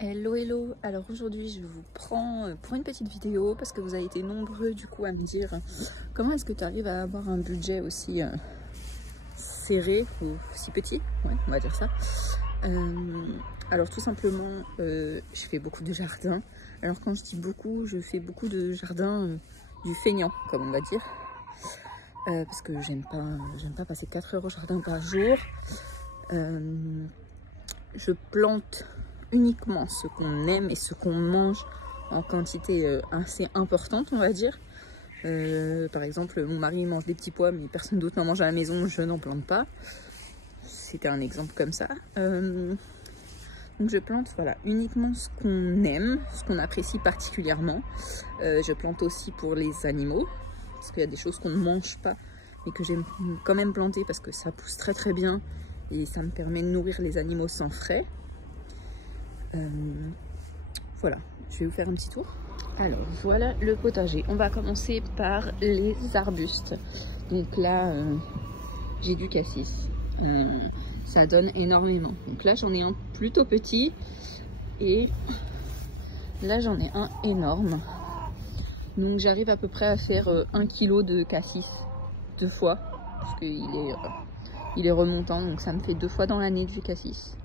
Hello hello, alors aujourd'hui je vous prends pour une petite vidéo parce que vous avez été nombreux du coup à me dire comment est-ce que tu arrives à avoir un budget aussi serré ou si petit, ouais on va dire ça. Alors tout simplement je fais beaucoup de jardin. Alors quand je dis beaucoup, je fais beaucoup de jardin du feignant comme on va dire, parce que j'aime pas passer 4 heures au jardin par jour. Je plante uniquement ce qu'on aime et ce qu'on mange en quantité assez importante, on va dire. Par exemple, mon mari mange des petits pois, mais personne d'autre n'en mange à la maison, je n'en plante pas. C'était un exemple comme ça. Donc je plante voilà, uniquement ce qu'on aime, ce qu'on apprécie particulièrement. Je plante aussi pour les animaux, parce qu'il y a des choses qu'on ne mange pas, mais que j'aime quand même planter parce que ça pousse très très bien et ça me permet de nourrir les animaux sans frais. Voilà, je vais vous faire un petit tour. Alors voilà le potager. On va commencer par les arbustes. Donc là, j'ai du cassis. Ça donne énormément. Donc là, j'en ai un plutôt petit et là, j'en ai un énorme. Donc j'arrive à peu près à faire 1 kg de cassis 2 fois parce qu'il est remontant. Donc ça me fait 2 fois dans l'année du cassis.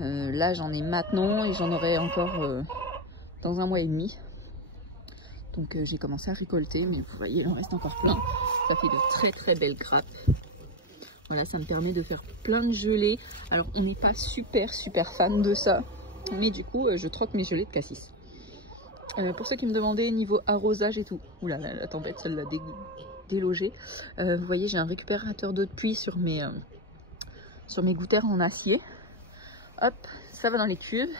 Là j'en ai maintenant et j'en aurai encore dans 1 mois et demi. Donc j'ai commencé à récolter, mais vous voyez il en reste encore plein. Ça fait de très très belles grappes. Voilà, ça me permet de faire plein de gelées. Alors on n'est pas super fan de ça, mais du coup je troque mes gelées de cassis. Pour ceux qui me demandaient niveau arrosage et tout, oula la tempête celle l'a délogé. Vous voyez j'ai un récupérateur d'eau de pluie sur mes gouttières en acier. Hop, ça va dans les cuves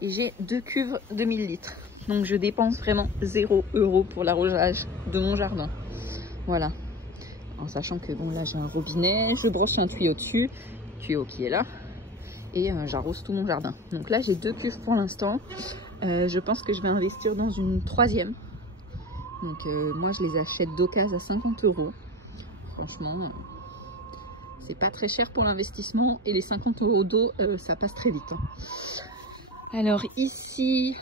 et j'ai 2 cuves de 1000 litres. Donc je dépense vraiment 0 € pour l'arrosage de mon jardin. Voilà. En sachant que bon là j'ai un robinet, je broche un tuyau dessus, tuyau qui est là, et j'arrose tout mon jardin. Donc là j'ai 2 cuves pour l'instant. Je pense que je vais investir dans une 3e. Donc moi je les achète d'occasion à 50 €. Franchement. C'est pas très cher pour l'investissement et les 50 € d'eau, ça passe très vite. Alors ici,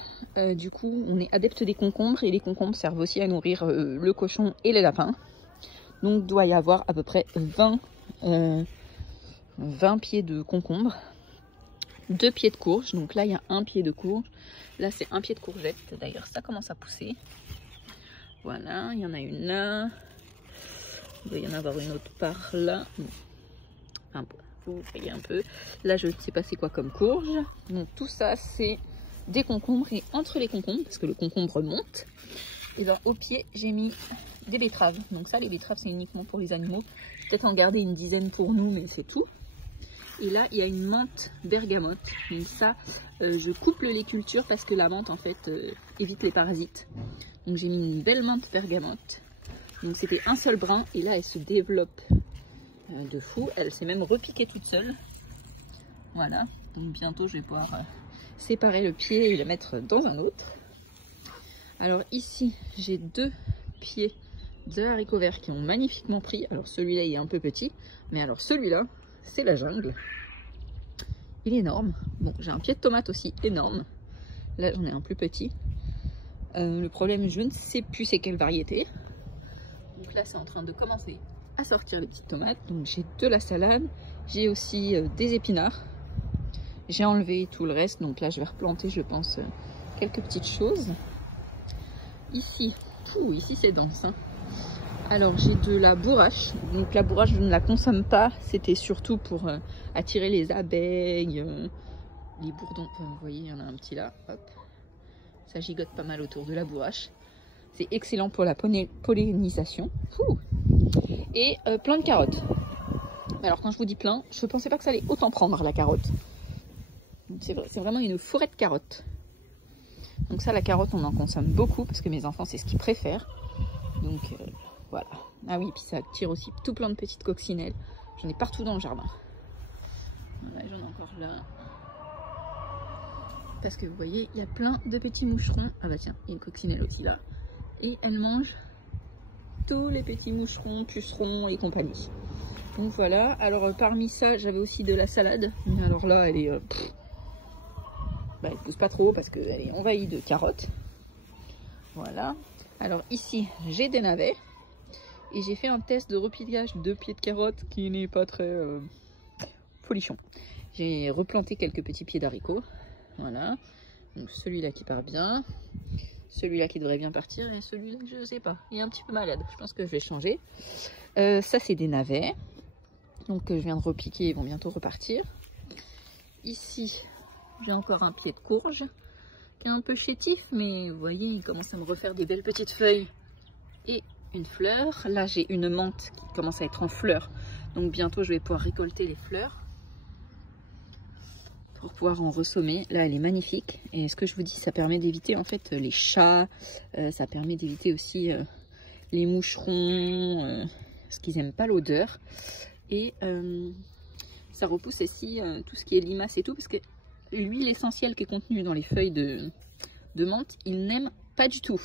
du coup, on est adepte des concombres et les concombres servent aussi à nourrir le cochon et les lapins. Donc doit y avoir à peu près 20 pieds de concombres, 2 pieds de courge. Donc là, il y a 1 pied de courge. Là, c'est 1 pied de courgette. D'ailleurs, ça commence à pousser. Voilà, il y en a une là. Il doit y en avoir une autre par là. Vous voyez un peu. Là, je ne sais pas c'est quoi comme courge. Donc tout ça, c'est des concombres. Et entre les concombres, parce que le concombre monte, et bien au pied, j'ai mis des betteraves. Donc ça, les betteraves, c'est uniquement pour les animaux. Peut-être en garder une dizaine pour nous, mais c'est tout. Et là, il y a une menthe bergamote. Donc ça, je couple les cultures parce que la menthe, en fait, évite les parasites. Donc j'ai mis une belle menthe bergamote. Donc c'était un seul brin. Et là, elle se développe de fou. Elle s'est même repiquée toute seule. Voilà. Donc bientôt, je vais pouvoir séparer le pied et le mettre dans un autre. Alors ici, j'ai 2 pieds de haricots verts qui ont magnifiquement pris. Alors celui-là, il est un peu petit. Mais alors celui-là, c'est la jungle. Il est énorme. Bon, j'ai un pied de tomate aussi énorme. Là, j'en ai un plus petit. Le problème, je ne sais plus c'est quelle variété. Donc là, c'est en train de commencer à sortir les petites tomates. Donc j'ai de la salade. J'ai aussi des épinards. J'ai enlevé tout le reste. Donc là, je vais replanter, je pense, quelques petites choses. Ici, ici c'est dense. Hein. Alors j'ai de la bourrache. Donc la bourrache, je ne la consomme pas. C'était surtout pour attirer les abeilles, les bourdons. Enfin, vous voyez, il y en a un petit là. Hop. Ça gigote pas mal autour de la bourrache. C'est excellent pour la pollinisation. Et plein de carottes. Alors quand je vous dis plein, je pensais pas que ça allait autant prendre la carotte. C'est vraiment une forêt de carottes. Donc ça, la carotte, on en consomme beaucoup parce que mes enfants, c'est ce qu'ils préfèrent. Donc voilà. Ah oui, puis ça tire aussi tout plein de petites coccinelles. J'en ai partout dans le jardin. Ouais, j'en ai encore là. Parce que vous voyez, il y a plein de petits moucherons. Ah bah tiens, il y a une coccinelle aussi là. Et elle mange tous les petits moucherons, pucerons et compagnie. Donc voilà. Alors parmi ça, j'avais aussi de la salade. Mais alors là, elle est... Enfin, elle pousse pas trop parce qu'elle est envahie de carottes. Voilà. Alors ici, j'ai des navets. Et j'ai fait un test de repliage de pieds de carottes qui n'est pas très folichon. J'ai replanté quelques petits pieds d'haricots. Voilà. Donc celui-là qui part bien. Celui-là qui devrait bien partir. Et celui-là, je sais pas. Il est un petit peu malade. Je pense que je vais changer. Ça, c'est des navets. Donc je viens de repiquer. Ils vont bientôt repartir. Ici, j'ai encore un pied de courge qui est un peu chétif. Mais vous voyez, il commence à me refaire des belles petites feuilles. Et une fleur. Là, j'ai une menthe qui commence à être en fleurs. Donc bientôt, je vais pouvoir récolter les fleurs pour pouvoir en ressommer. Là, elle est magnifique. Et ce que je vous dis, ça permet d'éviter en fait les chats. Ça permet d'éviter aussi les moucherons, parce qu'ils n'aiment pas l'odeur. Et ça repousse aussi tout ce qui est limaces et tout, parce que l'huile essentielle qui est contenue dans les feuilles de menthe, ils n'aiment pas du tout.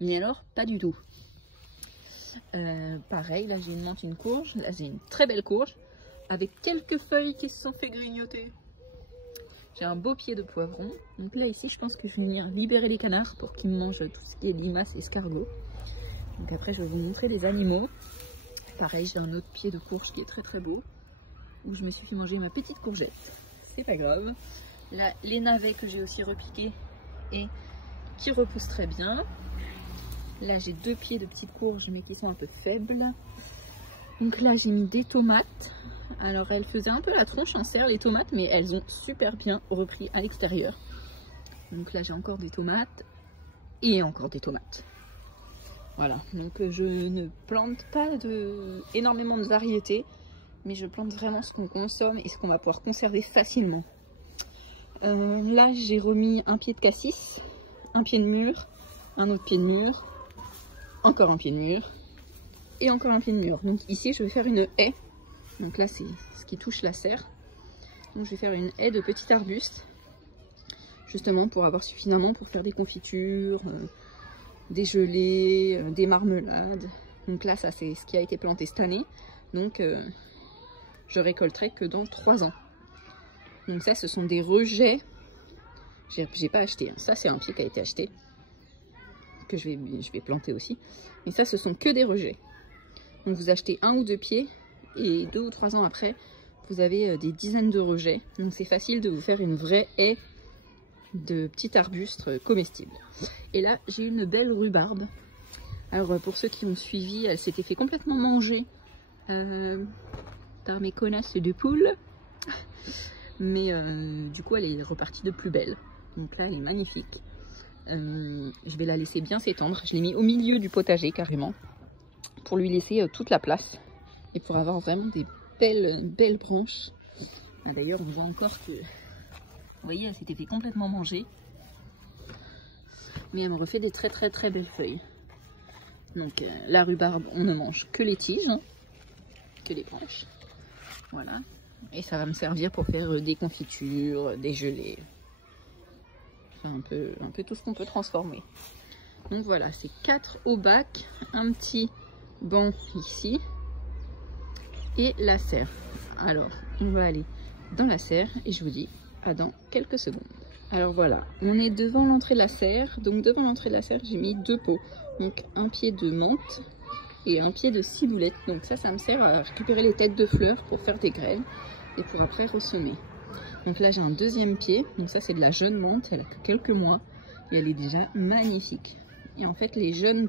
Mais alors, pas du tout. Pareil, là j'ai une menthe, une courge. Là j'ai une très belle courge avec quelques feuilles qui se sont fait grignoter. J'ai un beau pied de poivron. Donc là ici je pense que je vais venir libérer les canards pour qu'ils mangent tout ce qui est limaces et escargots. Donc après je vais vous montrer les animaux. Pareil, j'ai un autre pied de courge qui est très très beau, où je me suis fait manger ma petite courgette. C'est pas grave. Là les navets que j'ai aussi repiqués et qui repoussent très bien. Là, j'ai deux pieds de petites courges, mais qui sont un peu faibles. Donc là, j'ai mis des tomates. Alors, elles faisaient un peu la tronche en serre, les tomates, mais elles ont super bien repris à l'extérieur. Donc là, j'ai encore des tomates et encore des tomates. Voilà, donc je ne plante pas énormément de variétés, mais je plante vraiment ce qu'on consomme et ce qu'on va pouvoir conserver facilement. Là, j'ai remis un pied de cassis, un pied de mûre, un autre pied de mûre, encore un pied de mûre et encore un pied de mûre. Donc ici je vais faire une haie. Donc là c'est ce qui touche la serre. Donc je vais faire une haie de petits arbustes, justement pour avoir suffisamment pour faire des confitures, des gelées, des marmelades. Donc là ça c'est ce qui a été planté cette année. Donc je récolterai que dans 3 ans. Donc ça ce sont des rejets. J'ai pas acheté, hein. Ça c'est un pied qui a été acheté, que je vais planter aussi. Mais ça, ce sont que des rejets. Donc vous achetez 1 ou 2 pieds et 2 ou 3 ans après, vous avez des dizaines de rejets. Donc c'est facile de vous faire une vraie haie de petits arbustes comestibles. Et là, j'ai une belle rhubarbe. Alors pour ceux qui ont suivi, elle s'était fait complètement manger par mes connasses de poules. Mais du coup, elle est repartie de plus belle. Donc là, elle est magnifique. Je vais la laisser bien s'étendre. Je l'ai mis au milieu du potager carrément pour lui laisser toute la place et pour avoir vraiment des belles branches. Ah, d'ailleurs on voit encore que, vous voyez, elle s'était fait complètement manger, mais elle me refait des très belles feuilles. Donc la rhubarbe, on ne mange que les tiges, hein, que les branches. Voilà, et ça va me servir pour faire des confitures, des gelées. Un peu tout ce qu'on peut transformer. Donc voilà, c'est 4 au bac, un petit banc ici et la serre. Alors on va aller dans la serre et je vous dis à dans quelques secondes. Alors voilà, on est devant l'entrée de la serre. Donc devant l'entrée de la serre, j'ai mis 2 pots. Donc un pied de menthe et un pied de ciboulette. Donc ça me sert à récupérer les têtes de fleurs pour faire des graines et pour après ressemer. Donc là j'ai un deuxième pied, donc ça c'est de la jeune menthe, elle a que quelques mois et elle est déjà magnifique. Et en fait les jeunes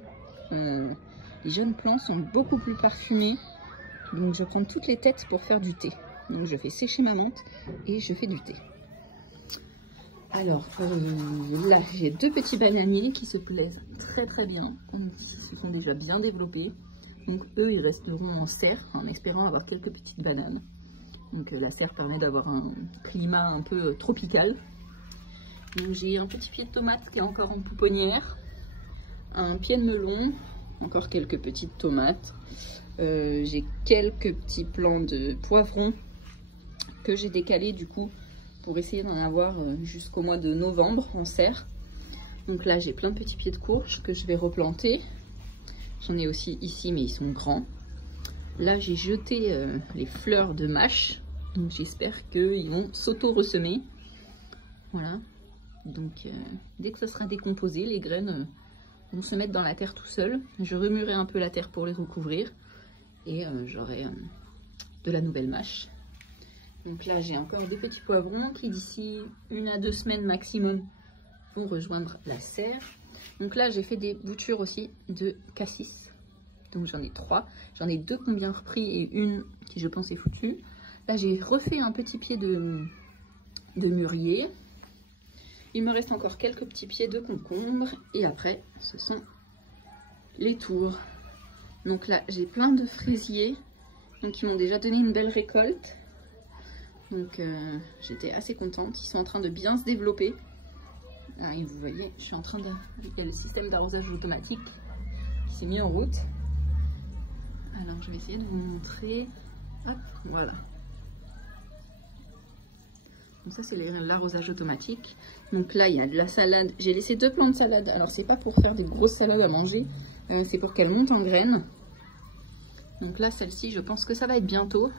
plants sont beaucoup plus parfumés, donc je prends toutes les têtes pour faire du thé. Donc je fais sécher ma menthe et je fais du thé. Alors là j'ai 2 petits bananiers qui se plaisent très bien, qui se sont déjà bien développés. Donc eux ils resteront en serre en espérant avoir quelques petites bananes. Donc la serre permet d'avoir un climat un peu tropical. J'ai un petit pied de tomate qui est encore en pouponnière, un pied de melon, encore quelques petites tomates. J'ai quelques petits plants de poivrons que j'ai décalés du coup pour essayer d'en avoir jusqu'au mois de novembre en serre. Donc là j'ai plein de petits pieds de courge que je vais replanter. J'en ai aussi ici mais ils sont grands. Là j'ai jeté les fleurs de mâche. Donc j'espère qu'ils vont s'auto-ressemer. Voilà, Donc dès que ce sera décomposé, les graines vont se mettre dans la terre tout seul. Je remuerai un peu la terre pour les recouvrir et j'aurai de la nouvelle mâche. Donc là j'ai encore des petits poivrons qui d'ici 1 à 2 semaines maximum vont rejoindre la serre. Donc là j'ai fait des boutures aussi de cassis. Donc j'en ai 3. J'en ai 2 qui ont bien repris et une qui je pense est foutue. Là j'ai refait un petit pied de mûrier. Il me reste encore quelques petits pieds de concombre. Et après ce sont les tours. Donc là j'ai plein de fraisiers. Donc ils m'ont déjà donné une belle récolte. Donc j'étais assez contente. Ils sont en train de bien se développer. Là, et vous voyez, je suis en train de... Il y a le système d'arrosage automatique qui s'est mis en route. Alors je vais essayer de vous montrer. Hop, voilà. Donc ça c'est l'arrosage automatique. Donc là il y a de la salade. J'ai laissé 2 plants de salade. Alors c'est pas pour faire des grosses salades à manger. C'est pour qu'elles montent en graines. Donc là celle-ci je pense que ça va être bientôt.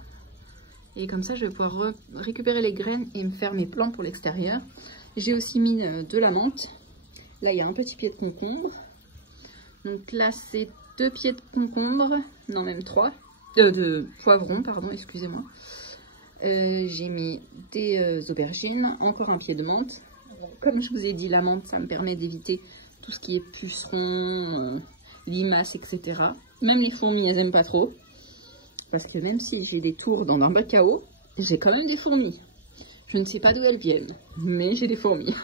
Et comme ça je vais pouvoir récupérer les graines et me faire mes plants pour l'extérieur. J'ai aussi mis de la menthe. Là il y a un petit pied de concombre. Donc là c'est 2 pieds de concombre. Non même 3. De poivrons pardon, excusez-moi. J'ai mis des aubergines, encore un pied de menthe. Comme je vous ai dit, la menthe, ça me permet d'éviter tout ce qui est pucerons, limaces, etc. Même les fourmis, elles n'aiment pas trop. Parce que même si j'ai des tours dans un bac à eau, j'ai quand même des fourmis. Je ne sais pas d'où elles viennent, mais j'ai des fourmis.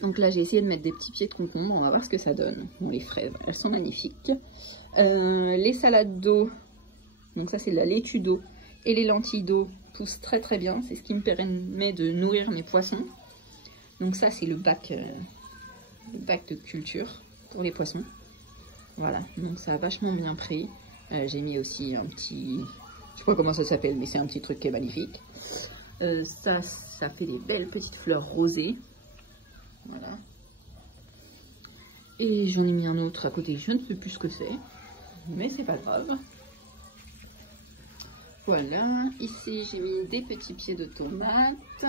Donc là, j'ai essayé de mettre des petits pieds de concombre. On va voir ce que ça donne. Bon, les fraises, elles sont magnifiques. Les salades d'eau, donc ça c'est de la laitue d'eau. Et les lentilles d'eau poussent très très bien. C'est ce qui me permet de nourrir mes poissons. Donc ça c'est le bac de culture pour les poissons. Voilà, donc ça a vachement bien pris. J'ai mis aussi un petit... Je sais pas comment ça s'appelle, mais c'est un petit truc qui est magnifique. Ça fait des belles petites fleurs rosées. Voilà. Et j'en ai mis un autre à côté. Je ne sais plus ce que c'est. Mais c'est pas grave. Voilà, ici j'ai mis des petits pieds de tomates.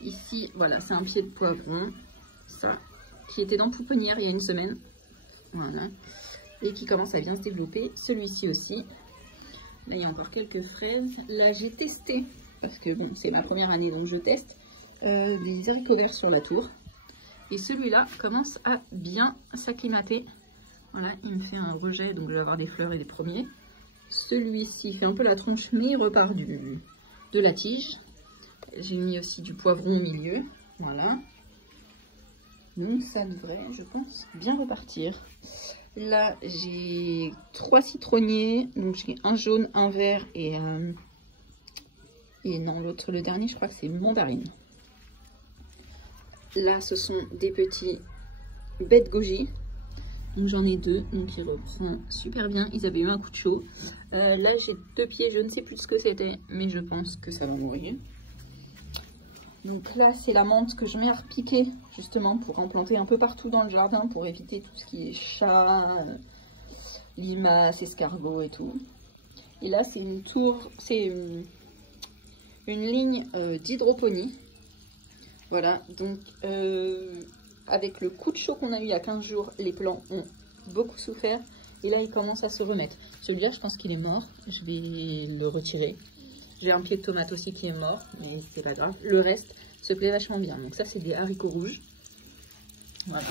Ici, voilà, c'est un pied de poivron. Ça, qui était dans pouponnière il y a 1 semaine. Voilà. Et qui commence à bien se développer. Celui-ci aussi. Là, il y a encore quelques fraises. Là, j'ai testé, parce que bon, c'est ma première année, donc je teste, des haricots verts sur la tour. Et celui-là commence à bien s'acclimater. Voilà, il me fait un rejet, donc je vais avoir des fleurs et des premiers. Celui-ci fait un peu la tronche, mais il repart de la tige. J'ai mis aussi du poivron au milieu. Voilà. Donc ça devrait, je pense, bien repartir. Là, j'ai 3 citronniers. Donc j'ai un jaune, un vert et non, l'autre, le dernier, je crois que c'est mandarine. Là, ce sont des petits baies de goji. Donc j'en ai 2, donc ils refont super bien. Ils avaient eu un coup de chaud. Là j'ai 2 pieds, je ne sais plus ce que c'était, mais je pense que ça va mourir. Donc là c'est la menthe que je mets à repiquer, justement pour en planter un peu partout dans le jardin, pour éviter tout ce qui est chat, limaces, escargots et tout. Et là c'est une tour, c'est une ligne d'hydroponie. Voilà, donc avec le coup de chaud qu'on a eu il y a 15 jours, les plants ont beaucoup souffert. Et là, ils commencent à se remettre. Celui-là, je pense qu'il est mort. Je vais le retirer. J'ai un pied de tomate aussi qui est mort, mais c'est pas grave. Le reste se plaît vachement bien. Donc ça, c'est des haricots rouges. Voilà.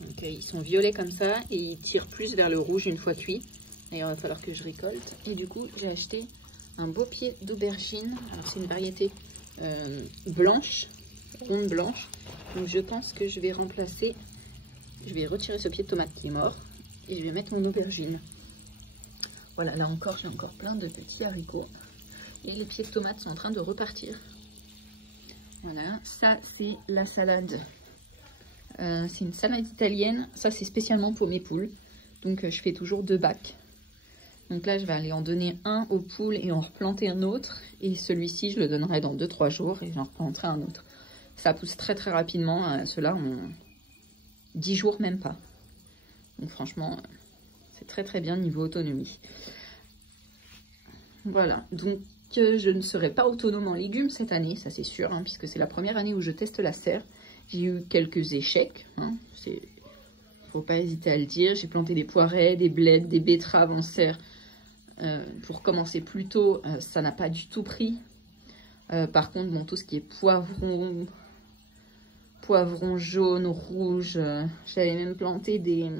Donc ils sont violets comme ça et ils tirent plus vers le rouge une fois cuits. D'ailleurs, il va falloir que je récolte. Et du coup, j'ai acheté un beau pied d'aubergine. Alors, c'est une variété blanche, ronde blanche. Donc je pense que je vais remplacer, je vais retirer ce pied de tomate qui est mort et je vais mettre mon aubergine. Voilà, là encore, j'ai encore plein de petits haricots et les pieds de tomate sont en train de repartir. Voilà, ça c'est la salade. C'est une salade italienne, ça c'est spécialement pour mes poules. Donc je fais toujours 2 bacs. Donc là, je vais aller en donner un aux poules et en replanter un autre. Et celui-ci, je le donnerai dans 2-3 jours et j'en replanterai un autre. Ça pousse très très rapidement. Ceux-là ont 10 jours, même pas. Donc franchement, c'est très très bien niveau autonomie. Voilà. Donc que je ne serai pas autonome en légumes cette année, ça c'est sûr, hein, puisque c'est la première année où je teste la serre. J'ai eu quelques échecs, hein, faut pas hésiter à le dire. J'ai planté des poirets, des blettes, des betteraves en serre. Pour commencer plus tôt, ça n'a pas du tout pris. Par contre, bon, tout ce qui est poivron jaune, rouge, j'avais même planté des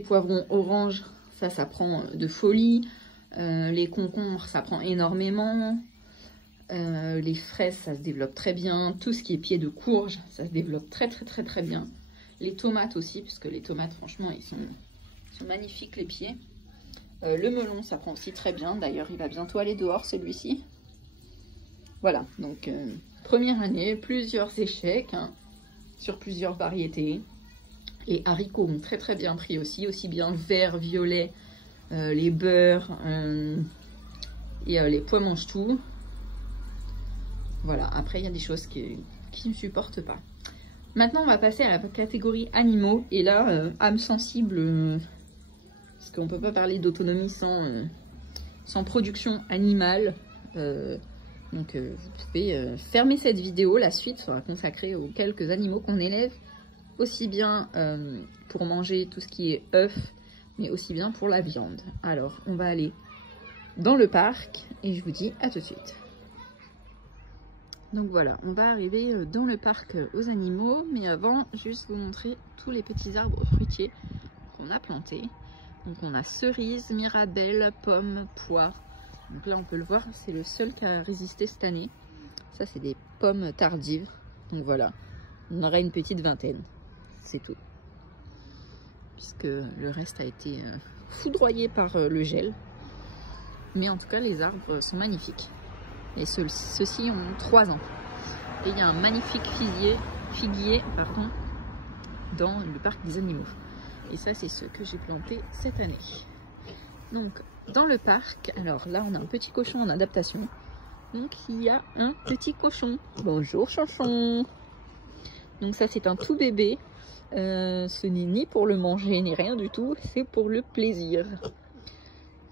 poivrons orange, ça prend de folie. Les concombres, ça prend énormément. Les fraises, ça se développe très bien. Tout ce qui est pieds de courge, ça se développe très bien. Les tomates aussi, puisque les tomates, franchement, ils sont magnifiques, les pieds. Le melon, ça prend aussi très bien. D'ailleurs, il va bientôt aller dehors, celui-ci. Voilà, donc première année, plusieurs échecs, hein, sur plusieurs variétés. Les haricots ont très bien pris aussi bien vert, violet, les beurres et les pois mange-tout. Voilà, après il y a des choses qui ne supportent pas. Maintenant on va passer à la catégorie animaux. Et là, âme sensible, parce qu'on ne peut pas parler d'autonomie sans production animale. Donc vous pouvez fermer cette vidéo. La suite sera consacrée aux quelques animaux qu'on élève. Aussi bien pour manger tout ce qui est œufs, mais aussi bien pour la viande. Alors on va aller dans le parc et je vous dis à tout de suite. Donc voilà, on va arriver dans le parc aux animaux, mais avant, juste vous montrer tous les petits arbres fruitiers qu'on a plantés. Donc on a cerises, mirabelle, pommes, poires. Donc là on peut le voir, c'est le seul qui a résisté cette année. Ça c'est des pommes tardives. Donc voilà, on aura une petite vingtaine, c'est tout. Puisque le reste a été foudroyé par le gel. Mais en tout cas les arbres sont magnifiques. Et ceux-ci ont 3 ans. Et il y a un magnifique figuier dans le parc des animaux. Et ça, c'est ceux que j'ai plantés cette année. Donc, dans le parc, alors là, on a un petit cochon en adaptation. Donc, il y a un petit cochon. Bonjour, chanchon. Donc ça, c'est un tout bébé. Ce n'est ni pour le manger, ni rien du tout. C'est pour le plaisir.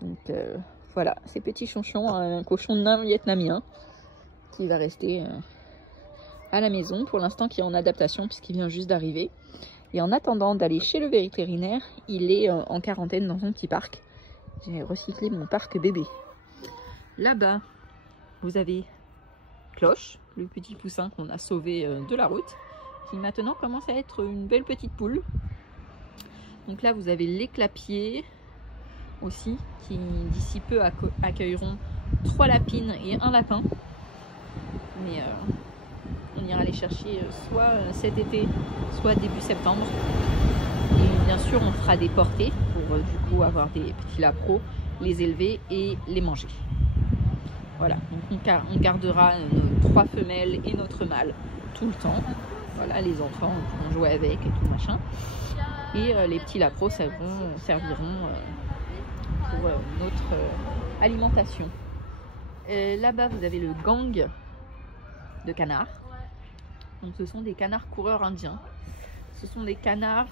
Donc, voilà, ces petits chanchons, un cochon nain vietnamien qui va rester à la maison pour l'instant, qui est en adaptation puisqu'il vient juste d'arriver. Et en attendant d'aller chez le vétérinaire, il est en quarantaine dans son petit parc. J'ai recyclé mon parc bébé. Là-bas, vous avez Cloche, le petit poussin qu'on a sauvé de la route, qui maintenant commence à être une belle petite poule. Donc là, vous avez les clapiers aussi, qui d'ici peu accueilleront 3 lapines et 1 lapin. Mais on ira les chercher soit cet été, soit début septembre. Et bien sûr, on fera des portées pour du coup avoir des petits lapros, les élever et les manger. Voilà, donc on gardera nos 3 femelles et notre mâle tout le temps. Voilà, les enfants pourront jouer avec et tout machin. Et les petits lapros serviront pour notre alimentation. Là-bas, vous avez le gang de canards. Donc, ce sont des canards coureurs indiens. Ce sont des canards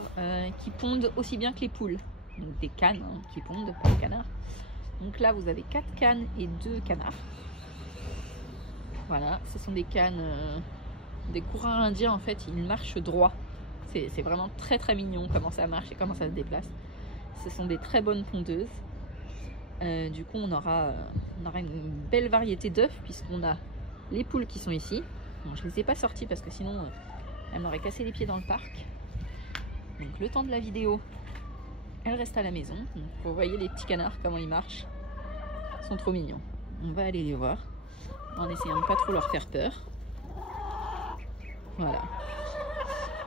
qui pondent aussi bien que les poules. Donc, des cannes qui pondent, pas des canards. Donc là, vous avez 4 cannes et 2 canards. Voilà, ce sont des cannes, des coureurs indiens. En fait, ils marchent droit. C'est vraiment très mignon comment ça marche et comment ça se déplace. Ce sont des très bonnes pondeuses. Du coup, on aura une belle variété d'œufs puisqu'on a les poules qui sont ici. Bon, je ne les ai pas sorties parce que sinon, elles m'auraient cassé les pieds dans le parc. Donc, le temps de la vidéo, elles restent à la maison. Donc, vous voyez les petits canards, comment ils marchent. Ils sont trop mignons. On va aller les voir en essayant de pas trop leur faire peur. Voilà.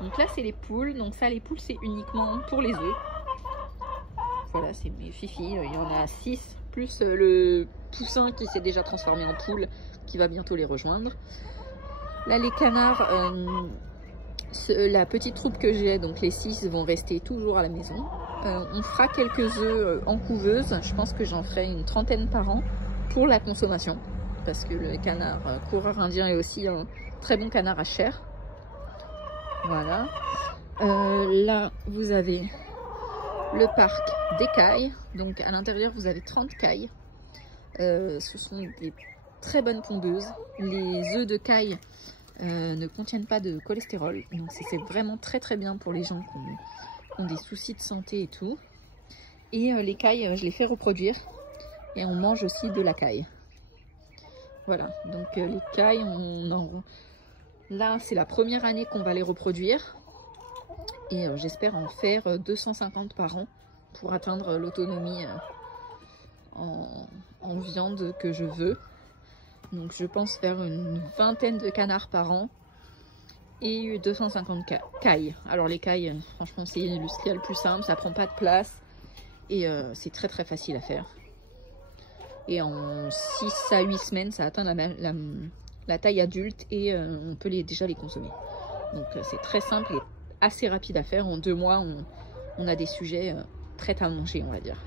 Donc là, c'est les poules. Donc ça, les poules, c'est uniquement pour les œufs. Voilà, c'est mes fifis. Il y en a 6, plus le poussin qui s'est déjà transformé en poule, qui va bientôt les rejoindre. Là, les canards, la petite troupe que j'ai, donc les 6, vont rester toujours à la maison. On fera quelques œufs en couveuse. Je pense que j'en ferai une 30aine par an pour la consommation. Parce que le canard coureur indien est aussi un très bon canard à chair. Voilà. Là, vous avez le parc des cailles. Donc, à l'intérieur, vous avez 30 cailles. Ce sont des très bonnes pondeuses. Les œufs de caille ne contiennent pas de cholestérol. Donc c'est vraiment très bien pour les gens qui ont des soucis de santé et tout. Et les cailles, je les fais reproduire. Et on mange aussi de la caille. Voilà, donc les cailles, là c'est la première année qu'on va les reproduire. Et j'espère en faire 250 par an pour atteindre l'autonomie en viande que je veux. Donc je pense faire une vingtaine de canards par an et 250 cailles. Alors les cailles, franchement c'est ce qu'il y a le plus simple, ça prend pas de place et c'est très facile à faire. Et en 6 à 8 semaines, ça atteint la taille adulte et on peut déjà les consommer. Donc c'est très simple et assez rapide à faire. En 2 mois, on a des sujets prêts à manger, on va dire.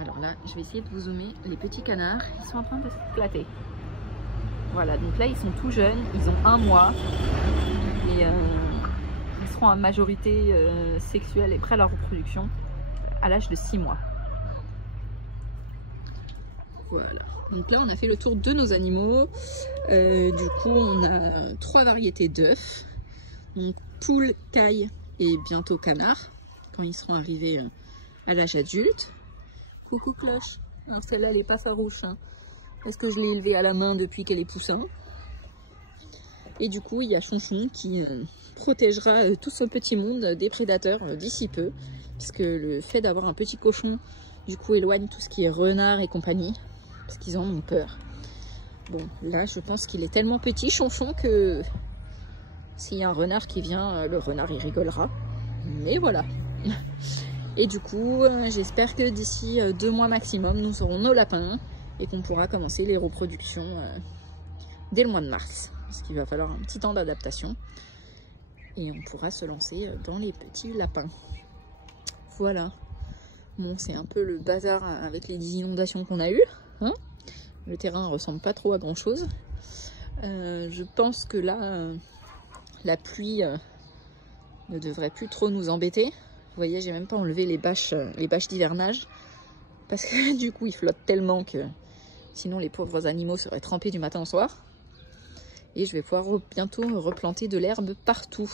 Alors là, je vais essayer de vous zoomer les petits canards. Ils sont en train de s'éclater. Voilà, donc là, ils sont tout jeunes. Ils ont 1 mois. Et ils seront à majorité sexuelle et prêts à la reproduction à l'âge de 6 mois. Voilà, donc là on a fait le tour de nos animaux. Du coup on a 3 variétés d'œufs. Donc poule, caille et bientôt canard, quand ils seront arrivés à l'âge adulte. Coucou cloche. Alors celle-là elle est pas farouche, hein, parce que je l'ai élevée à la main depuis qu'elle est poussin. Et du coup il y a Chonchon qui protégera tout ce petit monde des prédateurs d'ici peu, puisque le fait d'avoir un petit cochon du coup éloigne tout ce qui est renard et compagnie, parce qu'ils en ont peur. Bon, là, je pense qu'il est tellement petit, Chonchon, que s'il y a un renard qui vient, le renard, il rigolera. Mais voilà. Et du coup, j'espère que d'ici 2 mois maximum, nous aurons nos lapins et qu'on pourra commencer les reproductions dès le mois de mars. Parce qu'il va falloir un petit temps d'adaptation. Et on pourra se lancer dans les petits lapins. Voilà. Bon, c'est un peu le bazar avec les inondations qu'on a eues. Hein, le terrain ressemble pas trop à grand chose. Je pense que là la pluie ne devrait plus trop nous embêter. Vous voyez, j'ai même pas enlevé les bâches d'hivernage parce que du coup ils flottent tellement que sinon les pauvres animaux seraient trempés du matin au soir. Et je vais pouvoir bientôt replanter de l'herbe partout.